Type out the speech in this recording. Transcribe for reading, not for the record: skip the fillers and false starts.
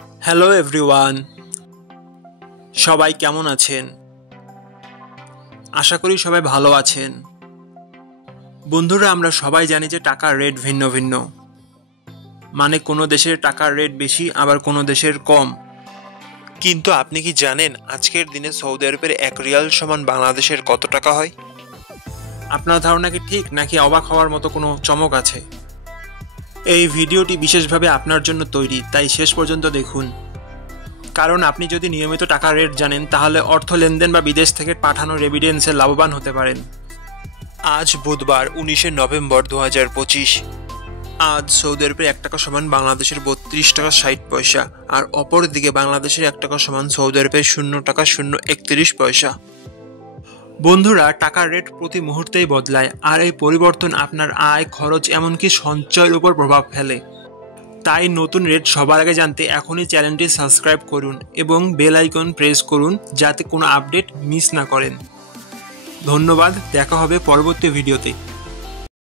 Hello everyone, সবাই কেমন আছেন? আশা করি সবাই ভালো আছেন। বন্ধুরা, আমরা সবাই জানি যে টাকার রেট ভিন্ন ভিন্ন। মানে কোনো দেশের টাকার রেট বেশি, আবার কোনো দেশের কম। কিন্তু আপনি কি জানেন আজকের দিনে সৌদি আরবের 1 রিয়াল সমান বাংলাদেশের কত টাকা হয়? আপনার ধারণা কি ঠিক, নাকি অবাক হওয়ার মতো কোনো চমক আছে? এই ভিডিওটি বিশেষভাবে আপনার জন্য তৈরি, তাই শেষ পর্যন্ত দেখুন। কারণ আপনি যদি নিয়মিত টাকার রেট জানেন, তাহলে অর্থ লেনদেন বা বিদেশ থেকে পাঠানো রেমিটেন্সে লাভবান হতে পারেন। আজ বুধবার 19শে নভেম্বর 2025। আজ সৌদি আরবের 1 টাকা সমান বাংলাদেশের 32 টাকা 60 পয়সা, আর অপর দিকে বাংলাদেশের 1 টাকা সমান সৌদি আরবের 0 টাকা 031 পয়সা। বন্ধুরা, টাকার রেট প্রতি মুহূর্তেই বদলায়, আর এই পরিবর্তন আপনার আয়, খরচ, এমনকি সঞ্চয়ের উপর প্রভাব ফেলে। তাই নতুন রেট সবার আগে জানতে এখনই চ্যানেলটি সাবস্ক্রাইব করুন এবং বেল আইকন প্রেস করুন, যাতে কোনো আপডেট মিস না করেন। ধন্যবাদ, দেখা হবে পরবর্তী ভিডিওতে।